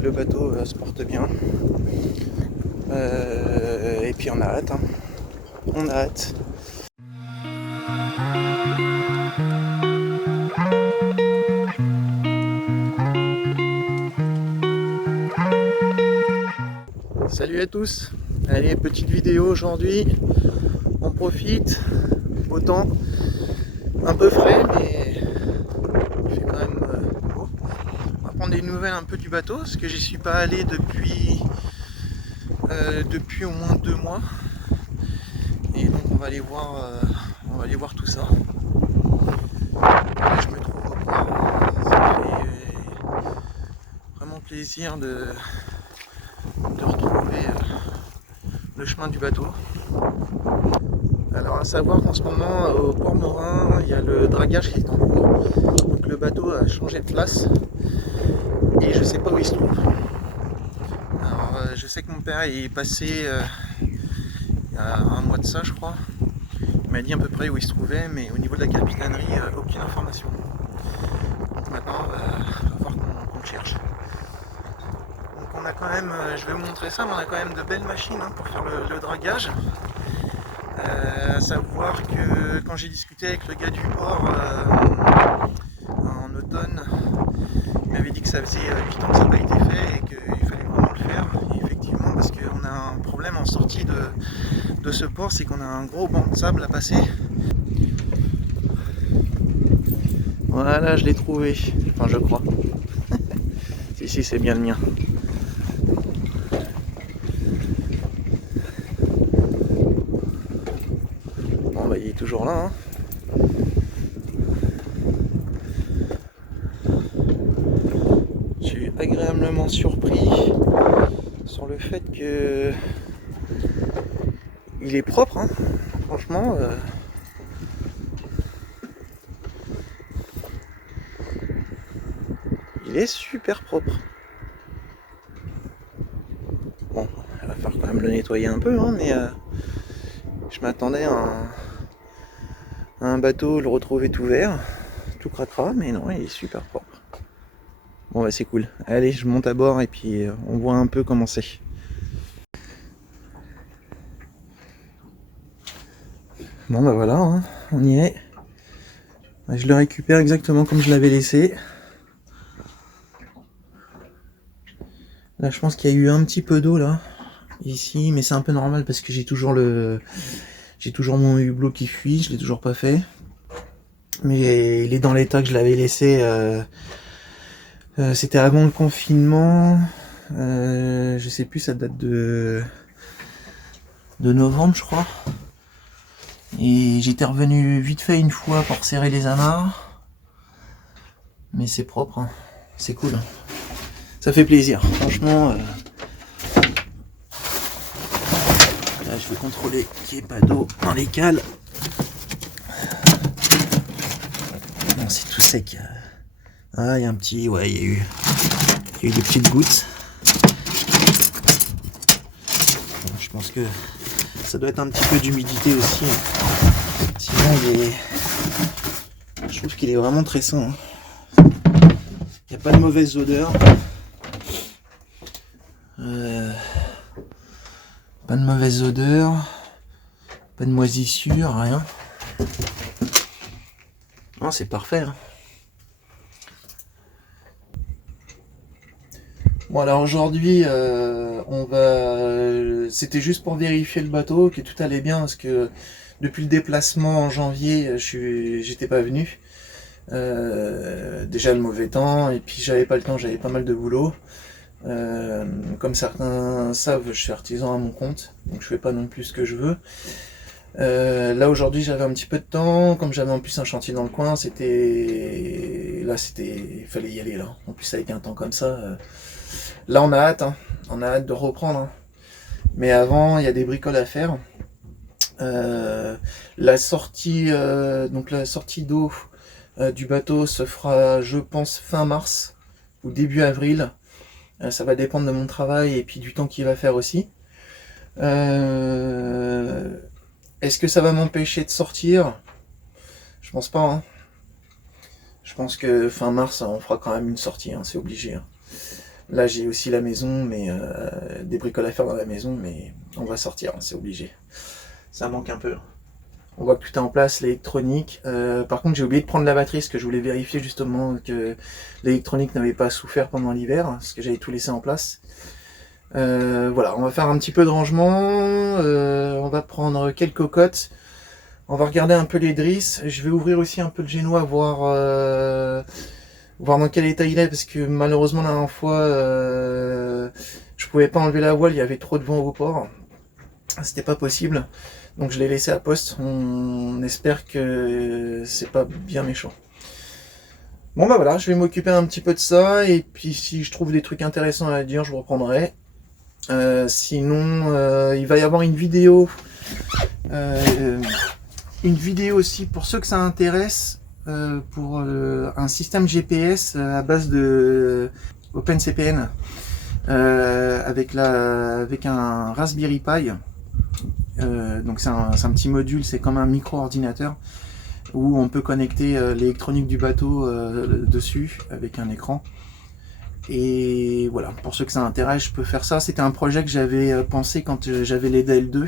le bateau se porte bien. Et puis on a hâte, hein. On a hâte. Salut à tous. Allez, petite vidéo aujourd'hui. On profite. Beau temps. Un peu frais, mais il fait quand même beau. On va prendre des nouvelles un peu du bateau, parce que j'y suis pas allé depuis au moins 2 mois. Et donc on va aller voir tout ça. Là, je me trouve au port. Ça fait vraiment plaisir de retrouver le chemin du bateau. Alors à savoir qu'en ce moment au port Morin, il y a le dragage qui est en cours. Donc le bateau a changé de place et je sais pas où il se trouve. Alors je sais que mon père est passé il y a un mois de ça, je crois. Il m'a dit à peu près où il se trouvait, mais au niveau de la capitainerie, aucune information. Donc maintenant, il va falloir qu'on le cherche. Donc on a quand même, je vais vous montrer ça, mais on a quand même de belles machines pour faire le dragage. À savoir que quand j'ai discuté avec le gars du port en automne, il m'avait dit que ça faisait 8 ans que ça n'a pas été fait et qu'il fallait vraiment le faire. Et effectivement, parce qu'on a un problème en sortie de ce port, c'est qu'on a un gros banc de sable à passer. Voilà, je l'ai trouvé. Enfin, je crois. Si, c'est bien le mien. Bon, bah, il est toujours là, hein. Je suis agréablement surpris sur le fait que il est propre, hein. Franchement. Il est super propre. Bon, il va falloir quand même le nettoyer un peu, hein, mais je m'attendais à un bateau, le retrouver tout vert, tout cracra, mais non, il est super propre. Bon bah c'est cool. Allez, je monte à bord et puis on voit un peu comment c'est. Bon bah voilà, hein, on y est. Je le récupère exactement comme je l'avais laissé. Là je pense qu'il y a eu un petit peu d'eau là, ici, mais c'est un peu normal parce que j'ai toujours mon hublot qui fuit, je l'ai toujours pas fait. Mais il est dans l'état que je l'avais laissé. C'était avant le confinement. Je sais plus, ça date de novembre, je crois. Et j'étais revenu vite fait une fois pour serrer les amarres. Mais c'est propre, hein. C'est cool. Ça fait plaisir, franchement. Là, je vais contrôler qu'il n'y ait pas d'eau dans les cales. Non, c'est tout sec. Ah, il y a un petit... Ouais, il y a eu des petites gouttes. Bon, je pense que ça doit être un petit peu d'humidité aussi, hein. Sinon, je trouve qu'il est vraiment très sain, hein. Il n'y a pas de mauvaise odeur. Pas de mauvaise odeur. Pas de moisissure, rien. Non, c'est parfait, hein. Bon alors aujourd'hui c'était juste pour vérifier le bateau, que tout allait bien, parce que depuis le déplacement en janvier j'étais pas venu. Déjà le mauvais temps, et puis j'avais pas le temps, j'avais pas mal de boulot. Comme certains savent, je suis artisan à mon compte, donc je fais pas non plus ce que je veux. Là aujourd'hui j'avais un petit peu de temps, comme j'avais en plus un chantier dans le coin, il fallait y aller là. En plus avec un temps comme ça, là on a hâte, hein. On a hâte de reprendre, hein. Mais avant il y a des bricoles à faire. La sortie d'eau du bateau se fera, je pense, fin mars ou début avril. Ça va dépendre de mon travail et puis du temps qu'il va faire aussi. Est-ce que ça va m'empêcher de sortir? Je pense pas, hein. Je pense que fin mars, on fera quand même une sortie, hein, c'est obligé, hein. Là j'ai aussi la maison, mais des bricoles à faire dans la maison, mais on va sortir, c'est obligé. Ça manque un peu. On voit que tout est en place, l'électronique. Par contre j'ai oublié de prendre la batterie, parce que je voulais vérifier justement que l'électronique n'avait pas souffert pendant l'hiver, parce que j'avais tout laissé en place. Voilà, on va faire un petit peu de rangement, on va prendre quelques cocottes, on va regarder un peu les drisses. Je vais ouvrir aussi un peu le génois, voir dans quel état il est, parce que malheureusement la dernière fois je pouvais pas enlever la voile, il y avait trop de vent au port, c'était pas possible, donc je l'ai laissé à poste. On espère que c'est pas bien méchant. Bon bah voilà, je vais m'occuper un petit peu de ça, et puis si je trouve des trucs intéressants à dire, je reprendrai. Sinon il va y avoir une vidéo aussi pour ceux que ça intéresse, pour un système GPS à base de OpenCPN, avec un Raspberry Pi. Donc c'est un petit module, c'est comme un micro-ordinateur où on peut connecter l'électronique du bateau dessus avec un écran. Et voilà, pour ceux que ça intéresse, je peux faire ça. C'était un projet que j'avais pensé quand j'avais les DL2.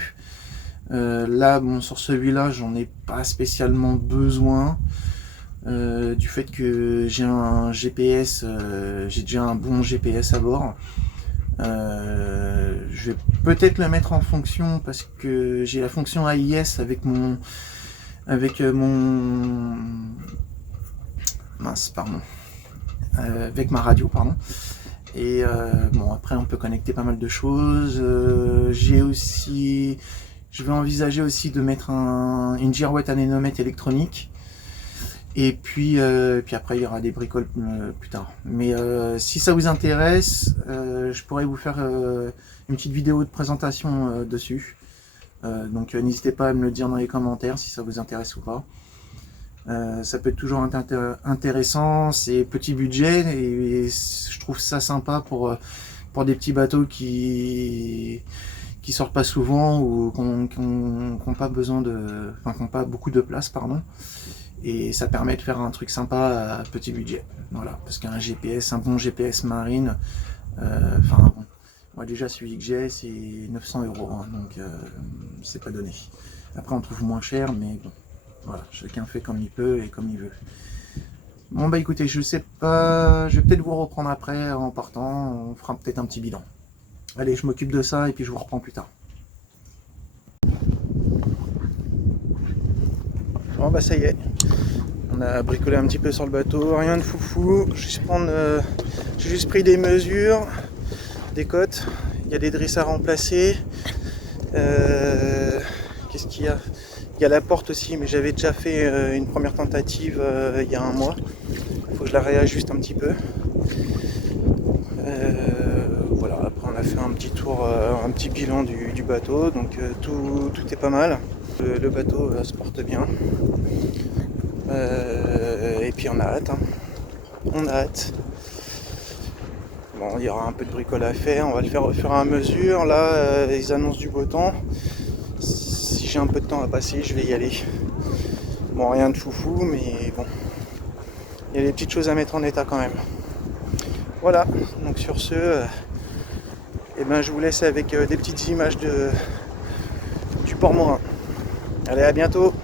Là, bon, sur celui-là, j'en ai pas spécialement besoin, du fait que j'ai un GPS, j'ai déjà un bon GPS à bord. Je vais peut-être le mettre en fonction, parce que j'ai la fonction AIS avec avec ma radio, pardon. Et bon, après on peut connecter pas mal de choses. Je vais envisager aussi de mettre une girouette anémomètre électronique. Et puis après il y aura des bricoles plus tard. Mais si ça vous intéresse, je pourrais vous faire une petite vidéo de présentation dessus. Donc n'hésitez pas à me le dire dans les commentaires si ça vous intéresse ou pas. Ça peut être toujours intéressant, c'est petit budget, et je trouve ça sympa pour des petits bateaux qui sortent pas souvent, ou qui n'ont pas besoin qui n'ont pas beaucoup de place, pardon. Et ça permet de faire un truc sympa à petit budget. Voilà, parce qu'un bon GPS marine, bon, moi déjà celui que j'ai c'est 900 €, hein, donc c'est pas donné. Après on trouve moins cher, mais bon. Voilà, chacun fait comme il peut et comme il veut. Bon bah écoutez, je sais pas, je vais peut-être vous reprendre après en partant, on fera peut-être un petit bilan. Allez, je m'occupe de ça et puis je vous reprends plus tard. Bon bah ça y est, on a bricolé un petit peu sur le bateau, rien de foufou. J'ai juste pris des mesures, des cotes, il y a des drisses à remplacer. Qu'est-ce qu'il y a ? Il y a la porte aussi, mais j'avais déjà fait une première tentative il y a un mois. Il faut que je la réajuste un petit peu. Voilà, après on a fait un petit tour, un petit bilan du bateau, donc tout est pas mal. Le bateau se porte bien. Et puis on a hâte. Hein. On a hâte. Bon, il y aura un peu de bricole à faire, on va le faire au fur et à mesure. Là, ils annoncent du beau temps. Si j'ai un peu de temps à passer, je vais y aller. Bon, rien de foufou, mais bon, il y a des petites choses à mettre en état quand même. Voilà, donc sur ce, je vous laisse avec des petites images du port Morin. Allez, à bientôt.